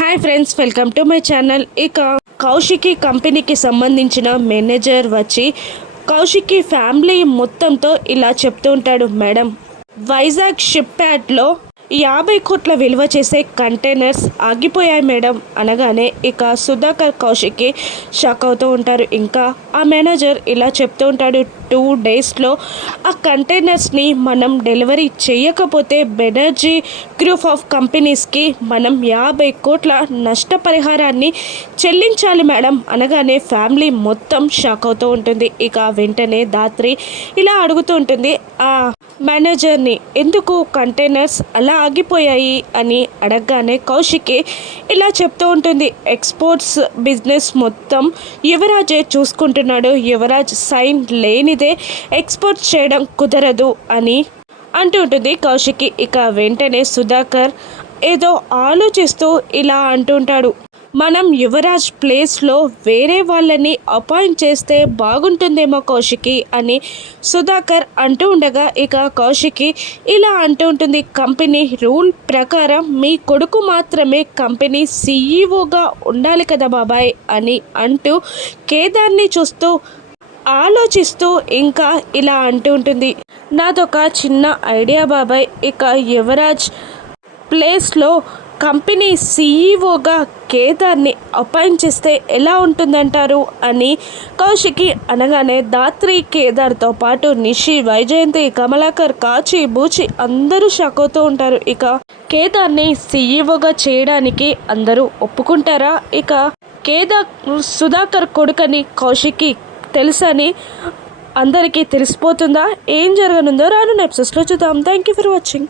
Hi friends, welcome to my channel. ఇక కౌశికి కంపెనీకి సంబంధించిన మేనేజర్ వచ్చి కౌశికి ఫ్యామిలీ మొత్తంతో ఇలా చెప్తూ ఉంటాడు. మేడం, వైజాగ్ షిప్ యార్డ్లో 50 కోట్ల విలువ చేసే కంటైనర్స్ ఆగిపోయాయి మేడం అనగానే ఇక సుధాకర్ కౌశిక్కి షాక్ అవుతూ ఉంటారు. ఇంకా ఆ మేనేజర్ ఇలా చెప్తూ ఉంటాడు, 2 డేస్లో ఆ కంటైనర్స్ని మనం డెలివరీ చేయకపోతే బెనర్జీ గ్రూప్ ఆఫ్ కంపెనీస్కి మనం 50 కోట్ల నష్టపరిహారాన్ని చెల్లించాలి మేడం అనగానే ఫ్యామిలీ మొత్తం షాక్ అవుతూ ఉంటుంది. ఇక వెంటనే దాత్రి ఇలా అడుగుతూ ఉంటుంది ఆ మేనేజర్ని, ఎందుకు కంటైనర్స్ అలా ఆగిపోయాయి అని అడగగానే కౌశికి ఇలా చెప్తూ ఉంటుంది, ఎక్స్పోర్ట్స్ బిజినెస్ మొత్తం యువరాజే చూసుకుంటున్నాడు, యువరాజ్ సైన్ లేనిదే ఎక్స్పోర్ట్ చేయడం కుదరదు అని అంటూ ఉంటుంది కౌశికి. ఇక వెంటనే సుధాకర్ ఏదో ఆలోచిస్తూ ఇలా అంటుంటాడు, మనం యువరాజ్ ప్లేస్లో వేరే వాళ్ళని అపాయింట్ చేస్తే బాగుంటుందేమో కౌశికి అని సుధాకర్ అంటూ ఉండగా ఇక కౌశికి ఇలా అంటూ ఉంటుంది, కంపెనీ రూల్ ప్రకారం మీ కొడుకు మాత్రమే కంపెనీ సీఈఓగా ఉండాలి కదా బాబాయ్ అని అంటూ కేదార్ని చూస్తూ ఆలోచిస్తూ ఇంకా ఇలా అంటూ ఉంటుంది, నాదొక చిన్న ఐడియా బాబాయ్, ఇక యువరాజ్ ప్లేస్లో కంపెనీ సీఈఓగా కేదార్ని అపాయింట్ చేస్తే ఎలా ఉంటుందంటారు అని కౌశికి అనగానే దాత్రి కేదార్తో పాటు నిషి, వైజయంతి, కమలాకర్, కాచి, బూచి అందరూ షాక్ అవుతూ ఉంటారు. ఇక కేదార్ని సీఈఓగా చేయడానికి అందరూ ఒప్పుకుంటారా? ఇక కేదార్ సుధాకర్ కొడుకని కౌశికి తెలుసని అందరికీ తెలిసిపోతుందా? ఏం జరగనుందో రాను ఎపిసోడ్స్లో చూద్దాం. Thank you for watching.